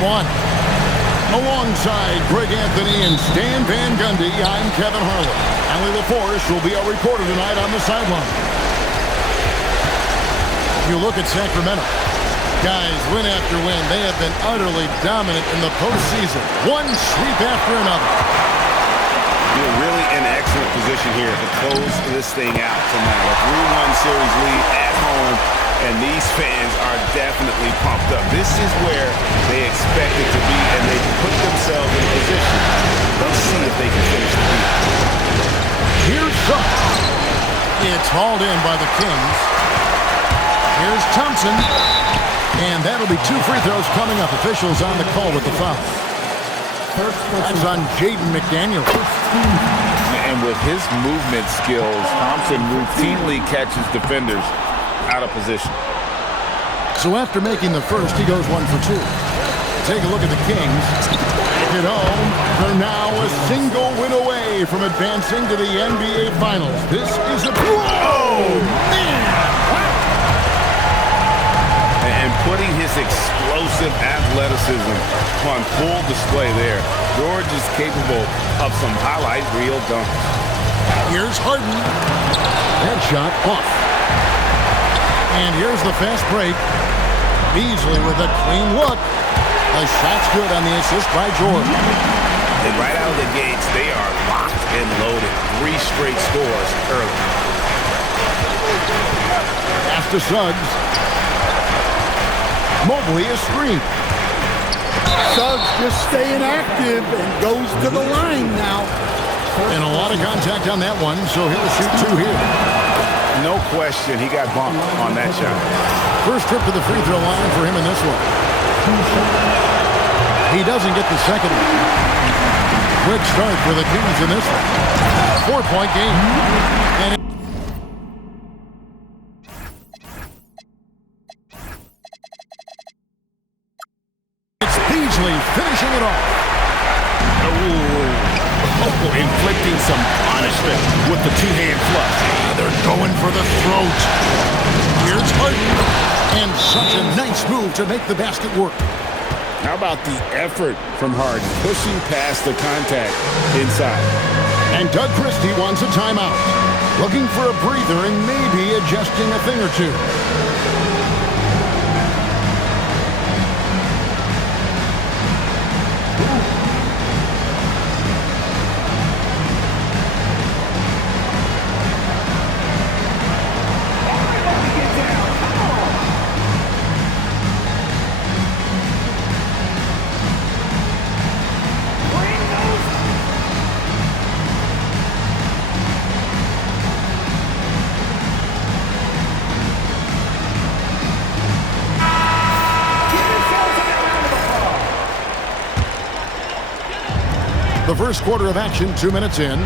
one. Alongside Greg Anthony and Stan Van Gundy, I'm Kevin Harlan. Allie LaForce will be our reporter tonight on the sideline. If you look at Sacramento, guys, win after win, they have been utterly dominant in the postseason. One sweep after another. You're really in excellent position here to close this thing out tonight. A 3-1 series lead at home, and these fans are definitely pumped up. This is where they expect it to be, and they put themselves in position. Let's see if they can finish the beat. Here's Suggs. It's hauled in by the Kings. Here's Thompson. And that'll be 2 free throws coming up. Officials on the call with the foul. That's on Jaden McDaniel. And with his movement skills, Thompson routinely catches defenders out of position. So after making the first, he goes 1 for 2. Take a look at the Kings. Take it home. They're now a single win away from advancing to the NBA Finals. This is a... Whoa! Man! And putting his explosive athleticism on full display there. George is capable of some highlight reel dunks. Here's Harden. That shot off. And here's the fast break. Beasley with a clean look. The shot's good on the assist by George. And right out of the gates, they are locked and loaded. 3 straight scores early. After Suggs. Mobley is screened. Suggs just staying active and goes to the line now. And a lot of contact on that one, so he'll shoot 2 here. No question, he got bumped on that shot. First trip to the free throw line for him in this one. He doesn't get the second one. Quick start for the Kings in this one. 4-point game. And it's Beasley finishing it off. Inflicting some punishment with the 2-hand flush. They're going for the throat. Here's Harden. And such a nice move to make the basket work. How about the effort from Harden, pushing past the contact inside. And Doug Christie wants a timeout. Looking for a breather and maybe adjusting a thing or two. The first quarter of action, 2 minutes in.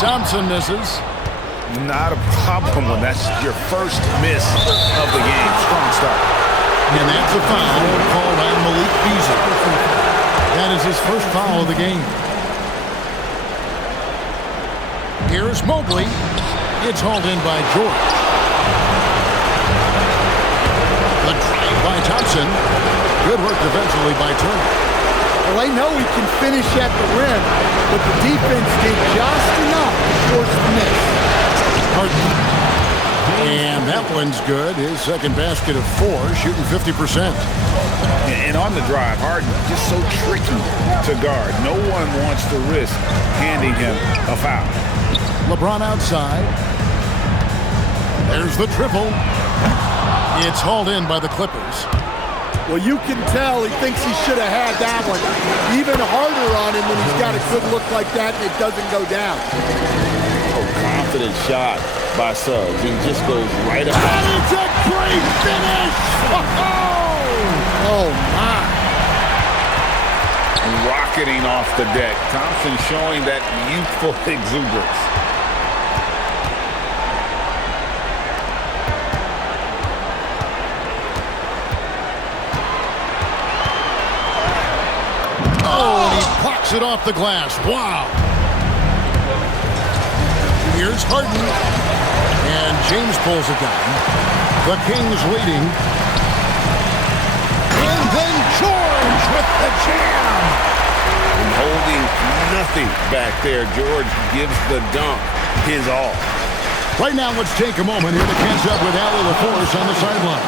Thompson misses. Not a problem when that's your first miss of the game. Strong start. And that's a foul called on Malik Beasley. That is his first foul of the game. Here's Mobley. It's hauled in by George. The drive by Thompson. Good work defensively by Turner. Well, they know he can finish at the rim, but the defense did just enough to force the miss. Harden. And that one's good. His second basket of 4, shooting 50%. And on the drive, Harden just so tricky to guard. No one wants to risk handing him a foul. LeBron outside. There's the triple. It's hauled in by the Clippers. Well, you can tell he thinks he should have had that one. Even harder on him when he's got a good look like that and it doesn't go down. Oh, confident shot by Suggs. He just goes right up. And it's a great finish! Oh, my. Rocketing off the deck. Thompson showing that youthful exuberance. It off the glass. Wow. Here's Harden. And James pulls it down. The Kings leading. And then holding nothing back there. George gives the dunk his all. Right now, let's take a moment here to catch up with Allie LaForce on the sideline.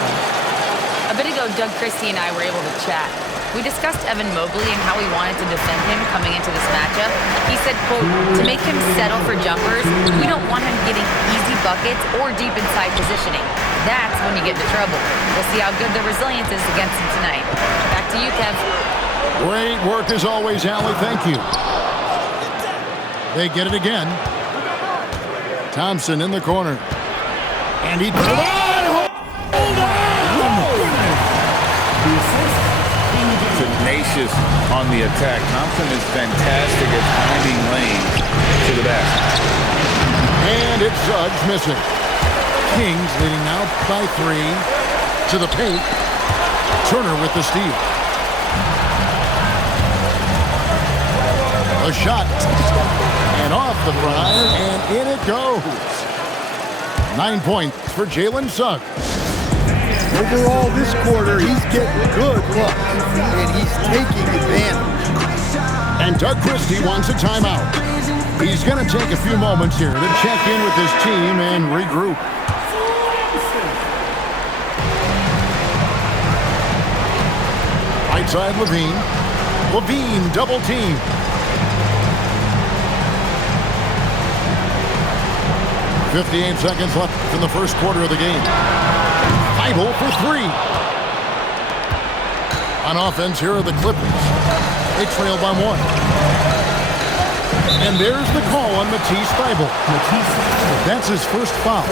A bit ago, Doug Christie and I were able to chat. We discussed Evan Mobley and how we wanted to defend him coming into this matchup. He said, quote, to make him settle for jumpers, we don't want him getting easy buckets or deep inside positioning. That's when you get into trouble. We'll see how good the resilience is against him tonight. Back to you, Kev. Great work as always, Allie. Thank you. They get it again. Thompson in the corner. And he... Tenacious on the attack. Thompson is fantastic at finding lanes to the basket. And it's Suggs missing. Kings leading now by 3 to the paint. Turner with the steal. A shot. And off the front, and in it goes. 9 points for Jalen Suggs. Overall this quarter, he's getting good looks, and he's taking advantage. And Doug Christie wants a timeout. He's going to take a few moments here to check in with his team and regroup. Right side, Levine. Levine double team. .58 seconds left in the first quarter of the game. Thibault for 3. On offense, here are the Clippers. They trail by 1. And there's the call on Matisse Thibault. That's his first foul.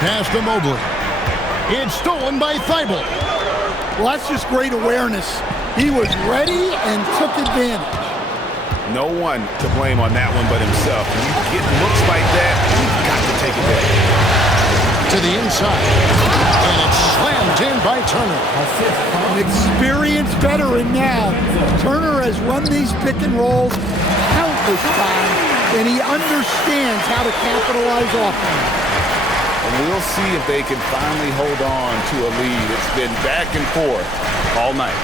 Pass to Mobley. It's stolen by Thibault. Well, that's just great awareness. He was ready and took advantage. No one to blame on that one but himself. When you get looks like that, you've got to take advantage. To the inside. And it's slammed in by Turner. An experienced veteran now. Turner has run these pick and rolls countless times, and he understands how to capitalize off them. And we'll see if they can finally hold on to a lead. It's been back and forth all night.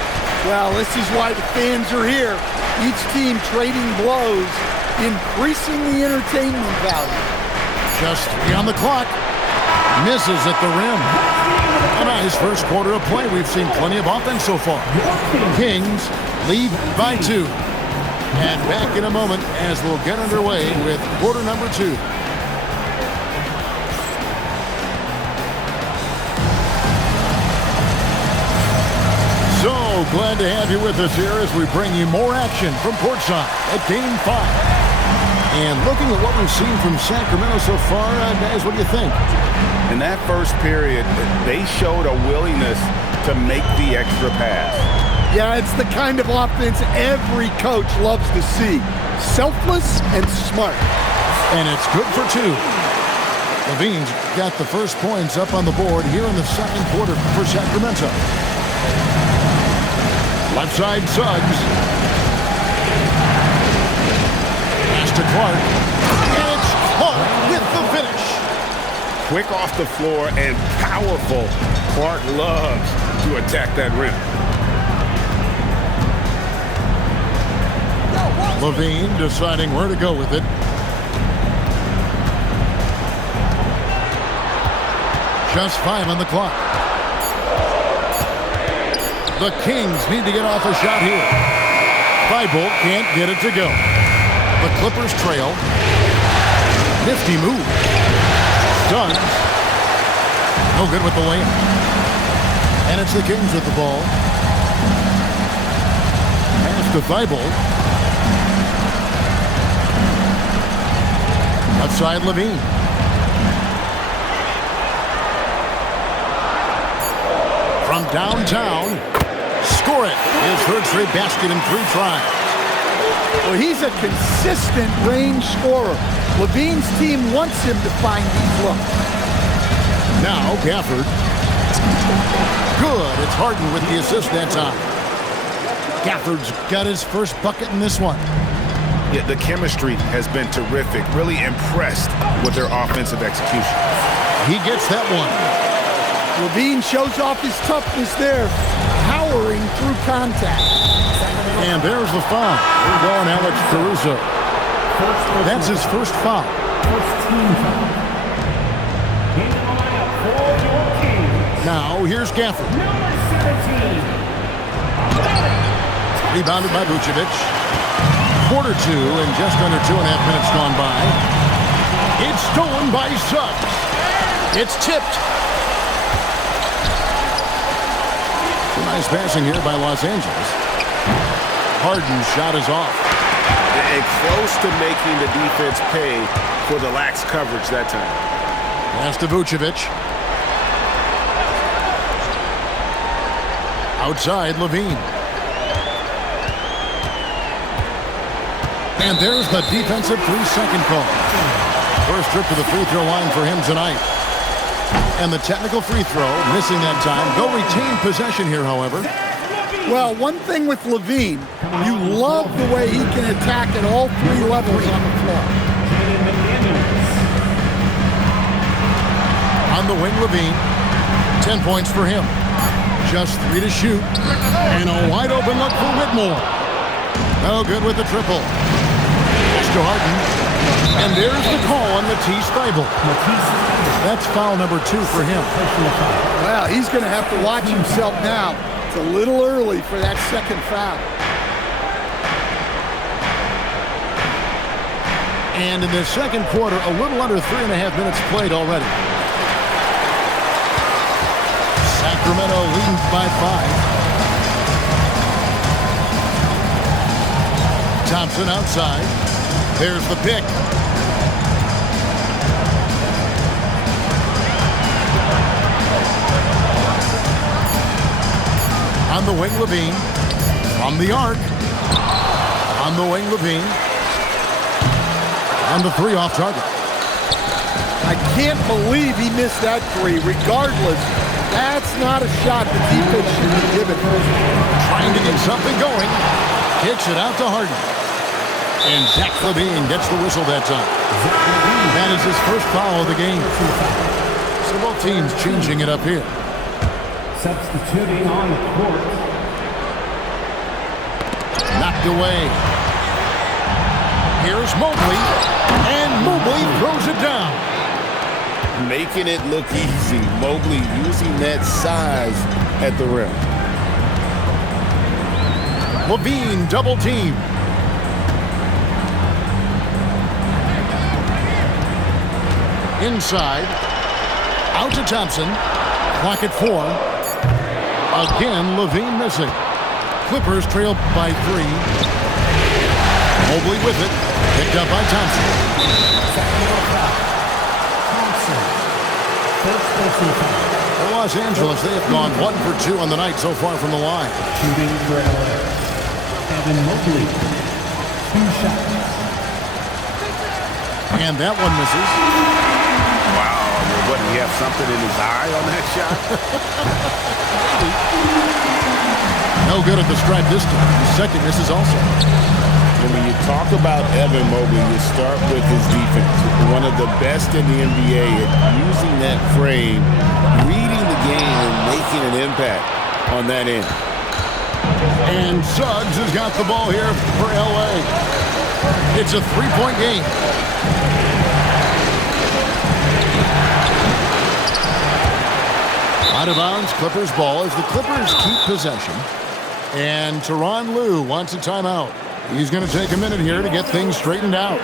Well, this is why the fans are here. Each team trading blows, increasing the entertainment value. Just 3 on the clock. Misses at the rim. A nice first quarter of play. We've seen plenty of offense so far. Kings lead by 2. And back in a moment as we'll get underway with quarter number 2. So glad to have you with us here as we bring you more action from courtside at Game 5. And looking at what we've seen from Sacramento so far, guys, what do you think? In that first period, they showed a willingness to make the extra pass. Yeah, it's the kind of offense every coach loves to see. Selfless and smart. And it's good for 2. Levine's got the first points up on the board here in the second quarter for Sacramento. Left side, Suggs. Pass to Clark. And it's Clark with the finish. Quick off the floor and powerful. Clark loves to attack that rim. Levine deciding where to go with it. Just 5 on the clock. The Kings need to get off a shot here. Thibault can't get it to go. The Clippers trail. Nifty move. Suggs. No good with the layup. And it's the Kings with the ball. Pass to Thibault. Outside Levine. From downtown. Score it. His third straight basket in 3 tries. Well, he's a consistent range scorer. Levine's team wants him to find these looks. Now Gafford. Good. It's Harden with the assist that time. Gafford's got his first bucket in this one. Yeah, the chemistry has been terrific. Really impressed with their offensive execution. He gets that one. LaVine shows off his toughness there, powering through contact. And there's the foul. We're going Alex Caruso. That's his first foul. Now, here's Gafford. Rebounded by Vucevic. Quarter two and just under 2.5 minutes gone by. It's stolen by Suggs. It's tipped. Nice passing here by Los Angeles. Harden's shot is off. And close to making the defense pay for the lax coverage that time. Pass to Vucevic. Outside, LaVine. And there's the defensive 3-second call. First trip to the free throw line for him tonight. And the technical free throw, missing that time. They'll retain possession here, however. Well, one thing with LaVine, you love the way he can attack at all three levels on the floor. On the wing, LaVine. 10 points for him. Just 3 to shoot. And a wide open look for Whitmore. No good with the triple. Pass to Harden. And there's the call on Matisse Thybulle. That's foul number 2 for him. Well, he's going to have to watch himself now. It's a little early for that second foul. And in the second quarter, a little under 3.5 minutes played already. Sacramento leading by 5. Thompson outside. There's the pick. On the wing, LaVine. From the arc. On the wing, LaVine. And the 3 off target. I can't believe he missed that 3. Regardless, that's not a shot the defense should be given. Trying to get something going. Kicks it out to Harden. And Zach LaVine gets the whistle that time. That is his first foul of the game. So both teams changing it up here. Substituting on the court. Knocked away. Here's Mobley. And Mobley throws it down. Making it look easy. Mobley using that size at the rim. LaVine double team. Inside. Out to Thompson. Clock at 4. Again, LaVine missing. Clippers trail by 3. Mobley with it. Picked up by Thompson. For Los Angeles, they have gone 1 for 2 on the night so far from the line. Shooting for LA. Evan Mobley. 2 shots. And that one misses. Wow, what, he have something in his eye on that shot? No good at the stripe this time. The second misses also. And when you talk about Evan Mobley, you start with his defense. One of the best in the NBA at using that frame, reading the game, and making an impact on that end. And Suggs has got the ball here for LA. It's a 3-point game. Out of bounds, Clippers ball as the Clippers keep possession. And Tyronn Lue wants a timeout. He's going to take a minute here to get things straightened out.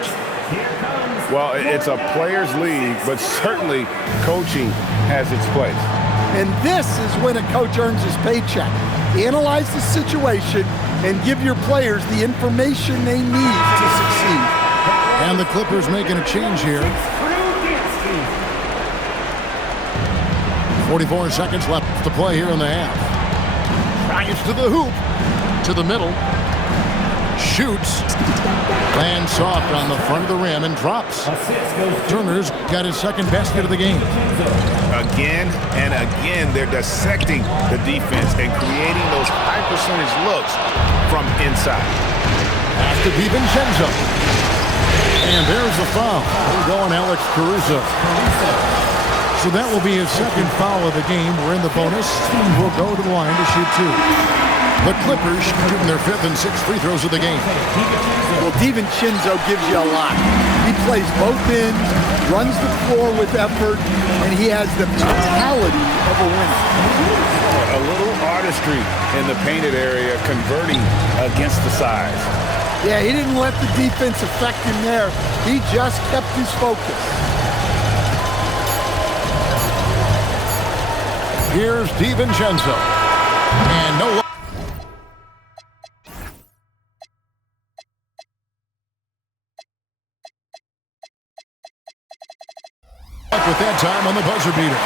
Well, it's a players' league, but certainly coaching has its place. And this is when a coach earns his paycheck. Analyze the situation and give your players the information they need to succeed. And the Clippers making a change here. 44 seconds left to play here in the half. Drives to the hoop. To the middle. Shoots. Lands soft on the front of the rim and drops. Turner's got his second basket of the game. Again and again, they're dissecting the defense and creating those high percentage looks from inside. Pass to to DiVincenzo. And there's the foul. We're going Alex Caruso. So that will be his second foul of the game. We're in the bonus. We'll go to the line to shoot 2. The Clippers shooting their 5th and 6th free throws of the game. Well, DiVincenzo gives you a lot. He plays both ends, runs the floor with effort, and he has the mentality of a winner. A little artistry in the painted area, converting against the size. Yeah, he didn't let the defense affect him there. He just kept his focus. Here's DiVincenzo. And no luck with that time on the buzzer beater.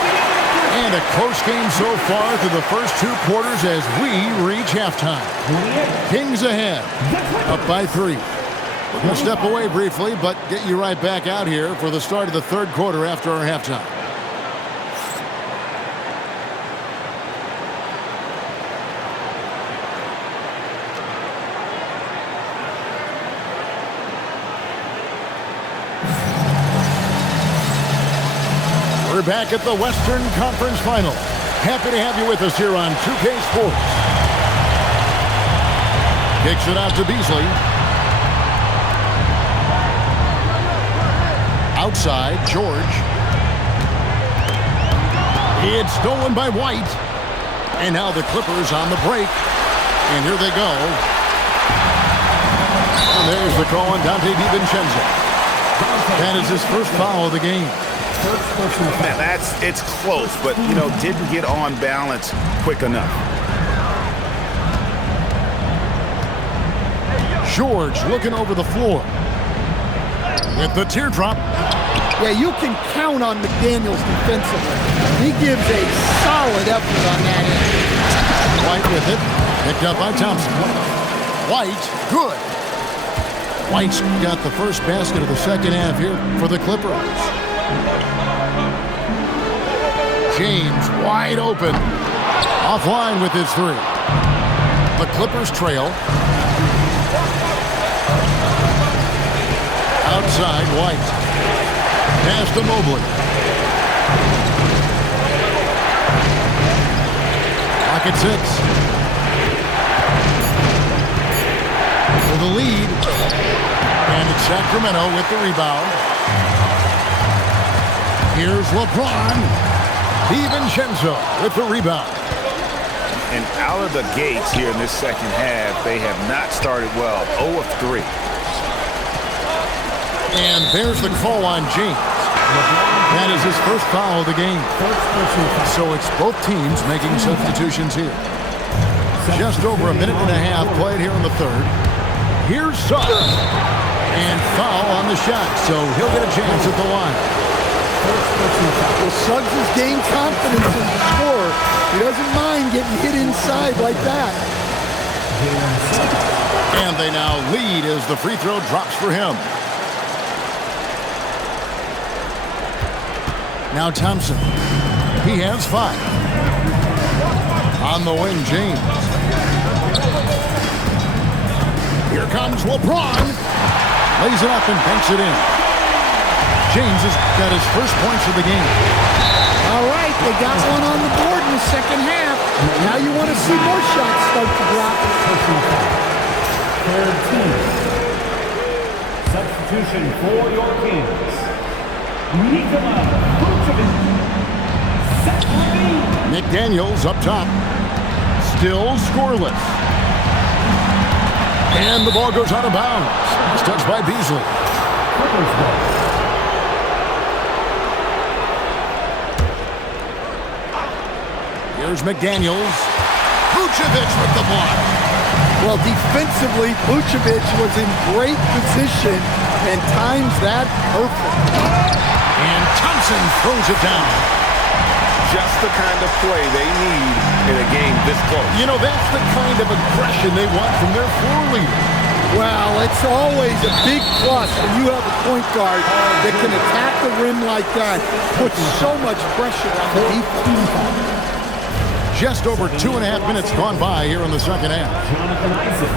And a close game so far through the first 2 quarters as we reach halftime. Kings ahead, up by 3. We're going to step away briefly, but get you right back out here for the start of the 3rd quarter after our halftime. We're back at the Western Conference Final. Happy to have you with us here on 2K Sports. Kicks it out to Beasley. Outside, George. It's stolen by White. And now the Clippers on the break. And here they go. And there's the call on Dante DiVincenzo. That is his first foul of the game. Man, it's close, but, didn't get on balance quick enough. George looking over the floor. With the teardrop. Yeah, you can count on McDaniels defensively. He gives a solid effort on that end. White with it. Picked up by Thompson. White, good. White's got the first basket of the second half here for the Clippers. James wide open. Offline with his 3. The Clippers trail. Outside, White. Pass to Mobley. Pocket 6. For the lead. And it's Sacramento with the rebound. Here's LeBron. DiVincenzo with the rebound. And out of the gates here in this second half, they have not started well. 0 of 3. And there's the call on James. That is his first foul of the game. So it's both teams making substitutions here. Just over a minute and a half played here in the 3rd. Here's Suggs. And foul on the shot, so he'll get a chance at the line. Well, Suggs has gained confidence as a scorer. He doesn't mind getting hit inside like that. And they now lead as the free throw drops for him. Now Thompson. He has 5. On the wing, James. Here comes LeBron. Lays it up and banks it in. James has got his first points of the game. All right, they got one on the board in the second half. Now you want to see more shots start to drop. Third team. Substitution for your Kings. Nikola Vucevic. Zach LaVine. McDaniels up top. Still scoreless. And the ball goes out of bounds. It's touched by Beasley. Clippers ball. Here's McDaniels. Vucevic with the block. Well, defensively, Vucevic was in great position and times that perfect. And Thompson throws it down. Just the kind of play they need in a game this close. That's the kind of aggression they want from their floor leader. Well, it's always a big plus when you have a point guard that can attack the rim like that, puts so much pressure on the defense. Just over 2.5 minutes gone by here in the second half. Jonathan Isaac.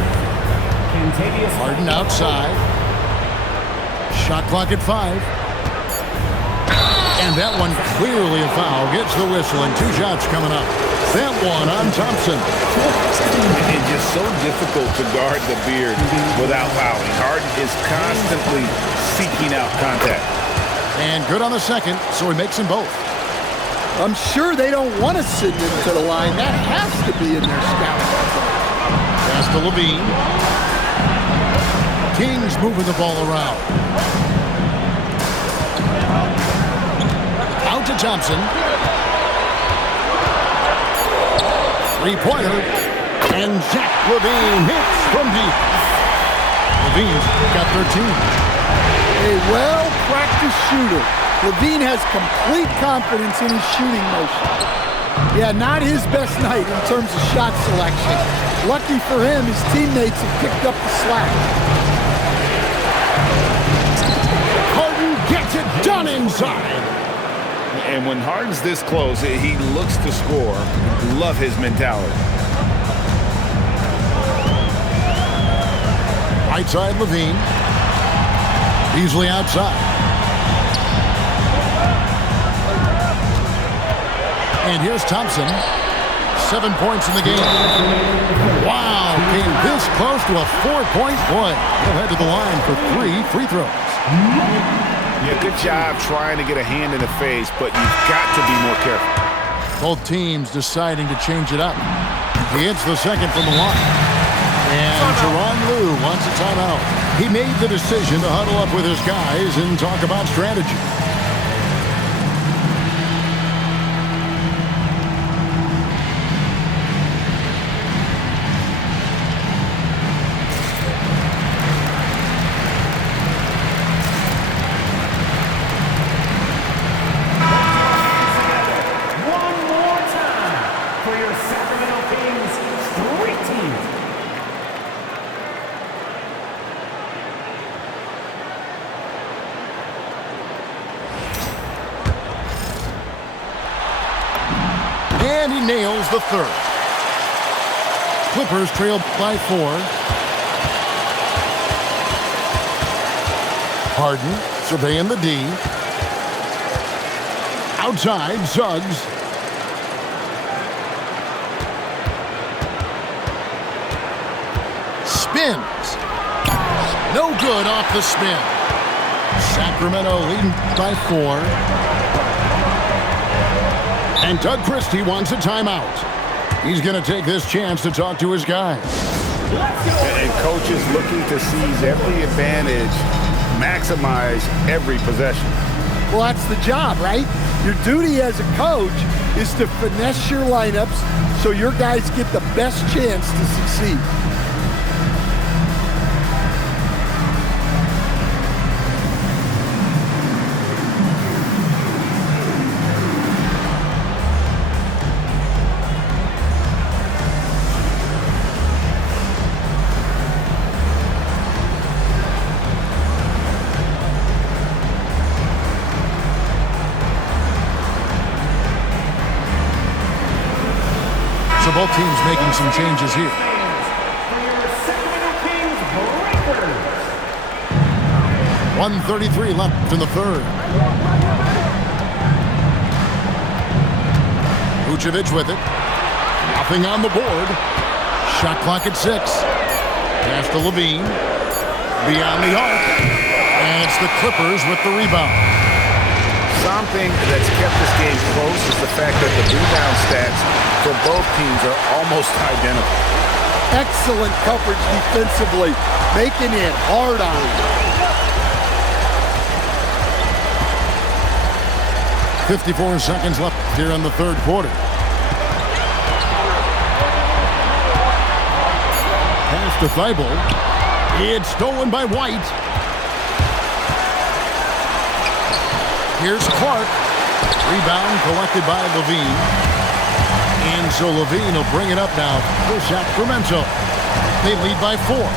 Kentavious Harden outside. Shot clock at 5. And that one clearly a foul. Gets the whistle and 2 shots coming up. That one on Thompson. It's just so difficult to guard the beard without fouling. Harden is constantly seeking out contact. And good on the second, so he makes them both. I'm sure they don't want to send him to the line. That has to be in their scout. Pass to Levine. Kings moving the ball around. Out to Thompson. Three-pointer. And Zach LaVine hits from deep. LaVine's got 13. A well-practiced shooter. LaVine has complete confidence in his shooting motion. Yeah, not his best night in terms of shot selection. Lucky for him, his teammates have picked up the slack. Harden gets it done inside. And when Harden's this close, he looks to score. Love his mentality. Right side, Levine. Beasley outside. And here's Thompson. 7 points in the game. Wow, came this close to a 4-point play. He'll head to the line for 3 free throws. Yeah, good job trying to get a hand in the face, but you've got to be more careful. Both teams deciding to change it up. He hits the second from the line. And Tyronn Lue wants a timeout. He made the decision to huddle up with his guys and talk about strategy. And he nails the third. Clippers trail by 4. Harden surveying the D. Outside, Suggs. Spins. No good off the spin. Sacramento leading by 4. And Doug Christie wants a timeout. He's going to take this chance to talk to his guys. And coach is looking to seize every advantage, maximize every possession. Well, that's the job, right? Your duty as a coach is to finesse your lineups so your guys get the best chance to succeed. So both teams making some changes here. 1:33 left in the third. Vucevic with it. Nothing on the board. Shot clock at 6. Pass to Levine. Beyond the arc. And it's the Clippers with the rebound. Something that's kept this game close is the fact that the rebound stats for both teams are almost identical. Excellent coverage defensively, making it hard on them. 54 seconds left here in the third quarter. Pass to Thibault. It's stolen by White. Here's Clark. Rebound collected by Levine. And so Levine will bring it up now for Sacramento. They lead by 4.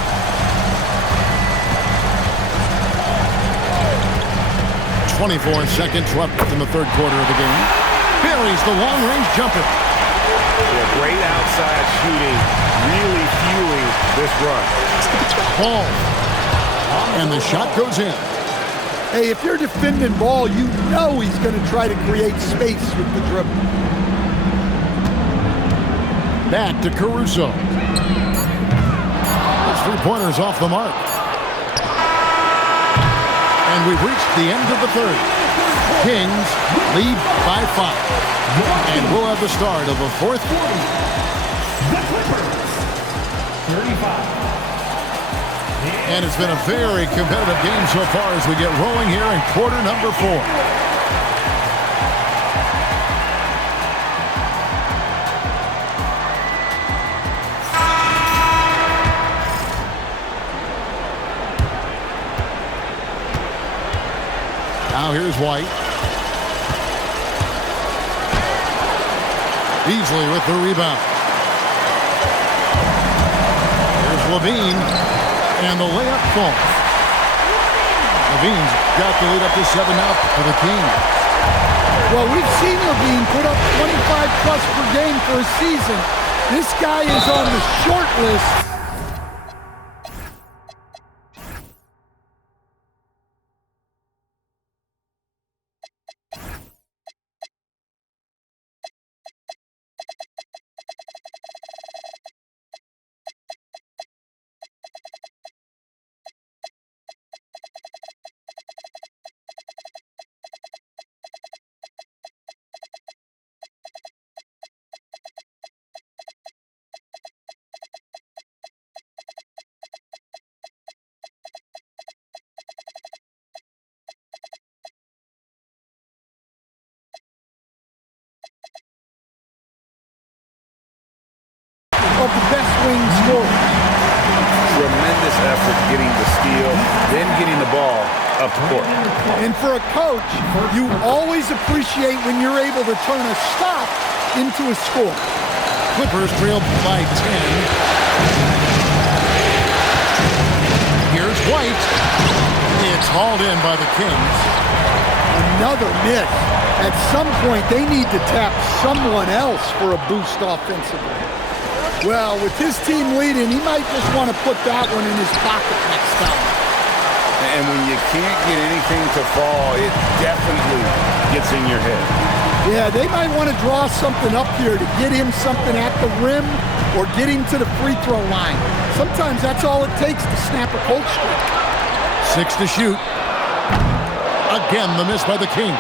.24 seconds left in the third quarter of the game. Buries the long-range jumper. Yeah, great outside shooting, really fueling this run. Ball. And the shot goes in. Hey, if you're defending Ball, you know he's going to try to create space with the dribble. Back to Caruso. His three-pointers off the mark. And we've reached the end of the third. Kings lead by 5. And we'll have the start of the fourth quarter. The Clippers, 35. And it's been a very competitive game so far as we get rolling here in quarter number 4. Now here's White. Beasley with the rebound. Here's Levine. And the layup falls. Levine's got the lead up to 7 now for the Kings. Well, we've seen Levine put up 25-plus per game for a season. This guy is on the short list. Of the best wing scorers. Tremendous effort getting the steal, then getting the ball up the court. And for a coach, you always appreciate when you're able to turn a stop into a score. Clippers trail by 10. Here's White. It's hauled in by the Kings. Another miss. At some point, they need to tap someone else for a boost offensively. Well, with his team leading, he might just want to put that one in his pocket next time. And when you can't get anything to fall, it definitely gets in your head. Yeah, they might want to draw something up here to get him something at the rim or get him to the free throw line. Sometimes that's all it takes to snap a cold streak. 6 to shoot. Again, the miss by the Kings.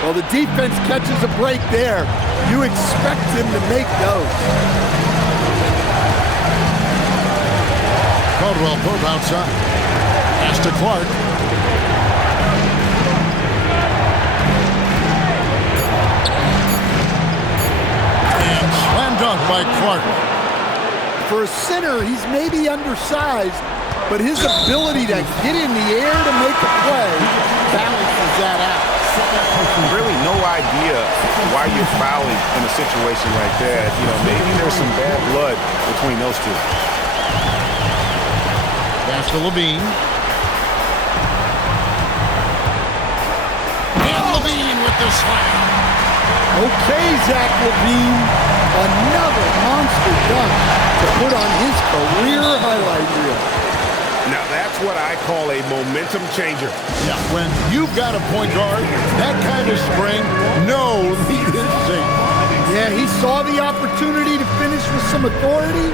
Well, the defense catches a break there. You expect him to make those. Caldwell Pope outside. Pass to Clark. And slam dunk by Clark. For a center, he's maybe undersized, but his ability to get in the air to make a play balances that out. Really no idea why you're fouling in a situation like that. You know, maybe there's some bad blood between those two. Pass to Levine. And Levine with the slam. Okay, Zach Levine, another monster dunk to put on his career highlight reel. Now that's what I call a momentum changer. Yeah, when you've got a point guard, that kind of spring, no lead is safe. Yeah, he saw the opportunity to finish with some authority,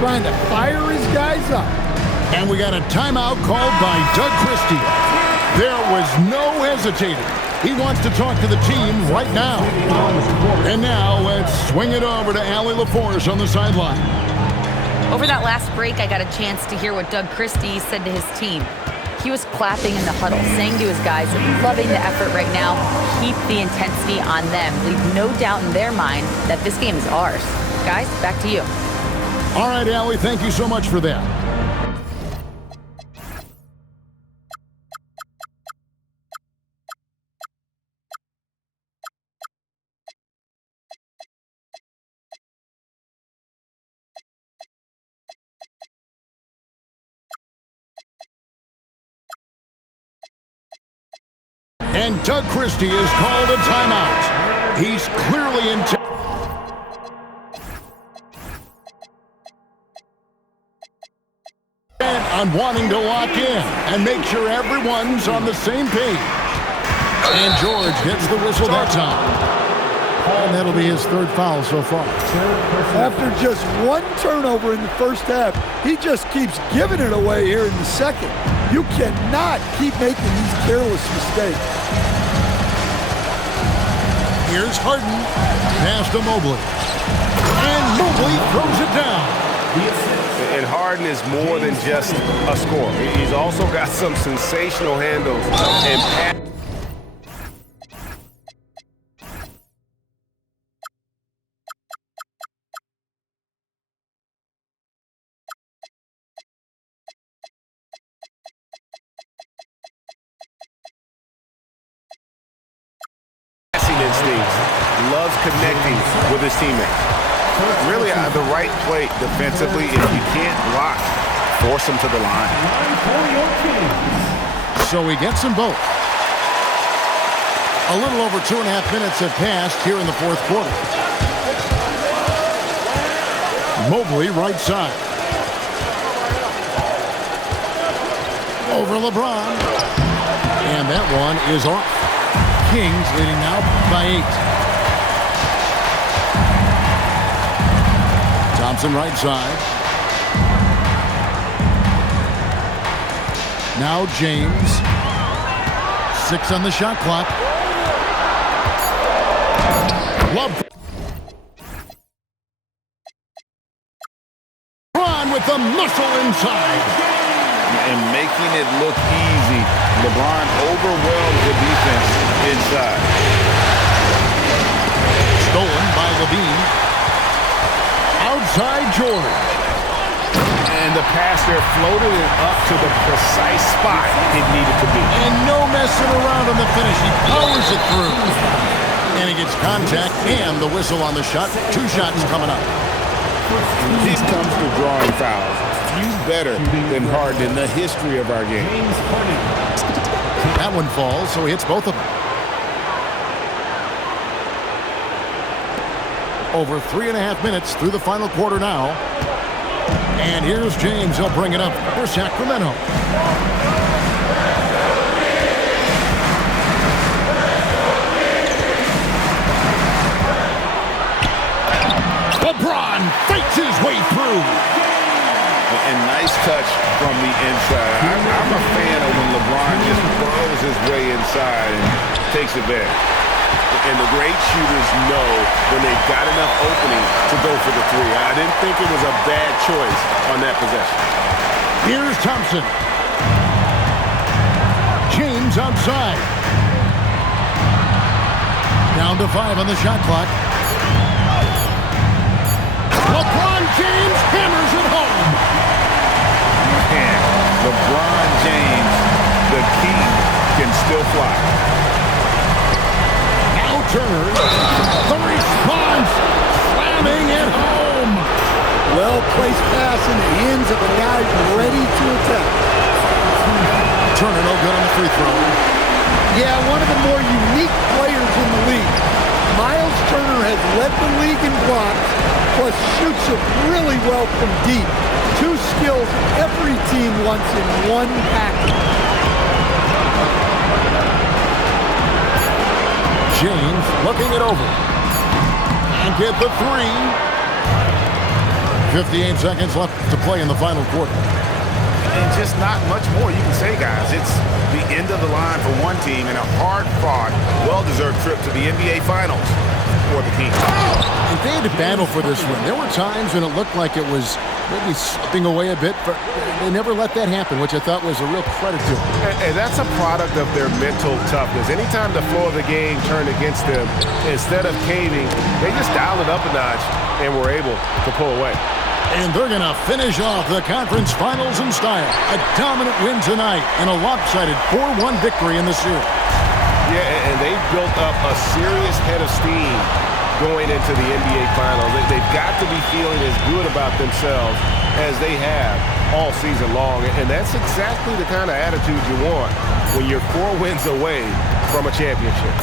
trying to fire his guys up. And we got a timeout called by Doug Christie. There was no hesitating. He wants to talk to the team right now. And now let's swing it over to Allie LaForce on the sideline. Over that last break, I got a chance to hear what Doug Christie said to his team. He was clapping in the huddle, saying to his guys, loving the effort right now, keep the intensity on them. Leave no doubt in their mind that this game is ours. Guys, back to you. All right, Allie, thank you so much for that. And Doug Christie has called a timeout. He's clearly in. on wanting to lock in and make sure everyone's on the same page. And George gets the whistle that time. And that'll be his third foul so far. After just one turnover in the first half, he just keeps giving it away here in the second. You cannot keep making these careless mistakes. Here's Harden. Pass to Mobley. And Mobley throws it down. And Harden is more than just a scorer. He's also got some sensational handles and passes. Instincts, loves connecting with his teammates. Really the right play defensively. If you can't block, force him to the line. So he gets them both. A little over 2.5 minutes have passed here in the fourth quarter. Mobley right side. Over LeBron. And that one is off. Kings leading now by 8. Thompson right side. Now James. 6 on the shot clock. LeBron with the muscle inside. And making it look easy. LeBron overwhelmed the defense inside. Stolen by Levine. Outside George. And the pass there floated it up to the precise spot it needed to be. And no messing around on the finish. He powers it through. And he gets contact and the whistle on the shot. 2 shots coming up. When it comes to drawing fouls, few better than Harden in the history of our game. That one falls, so he hits both of them. Over 3.5 minutes through the final quarter now. And here's James. He'll bring it up for Sacramento. LeBron fights his way through. And nice touch from the inside. I'm a fan of when LeBron just burrows his way inside and takes it back. And the great shooters know when they've got enough opening to go for the 3. I didn't think it was a bad choice on that possession. Here's Thompson. James outside. Down to 5 on the shot clock. LeBron James hammers it home. And LeBron James, the king, can still fly. Now Turner. The response. Slamming it home. Well-placed pass in the hands of a guy ready to attack. Turner no good on the free throw. Yeah, one of the more unique players in the league. Miles Turner has led the league in blocks, plus shoots it really well from deep. 2 skills every team wants in one package. James looking it over. And get the 3. 58 seconds left to play in the final quarter. And just not much more you can say, guys. It's the end of the line for one team and a hard-fought, well-deserved trip to the NBA Finals for the Kings. And they had to battle for this win. There were times when it looked like it was maybe slipping away a bit, but they never let that happen, which I thought was a real credit to them. And that's a product of their mental toughness. Anytime the flow of the game turned against them, instead of caving, they just dialed it up a notch and were able to pull away. And they're going to finish off the conference finals in style. A dominant win tonight and a lopsided 4-1 victory in the series. Yeah, and they've built up a serious head of steam going into the NBA Finals. They've got to be feeling as good about themselves as they have all season long. And that's exactly the kind of attitude you want when you're 4 wins away from a championship.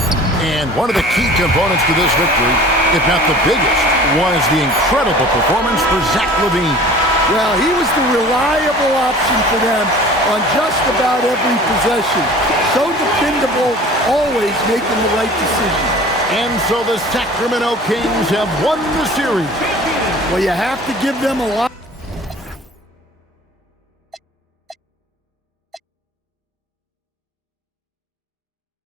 And one of the key components to this victory, if not the biggest, was the incredible performance for Zach LaVine. Well, he was the reliable option for them on just about every possession. So dependable, always making the right decision. And so the Sacramento Kings have won the series. Well, you have to give them a lot.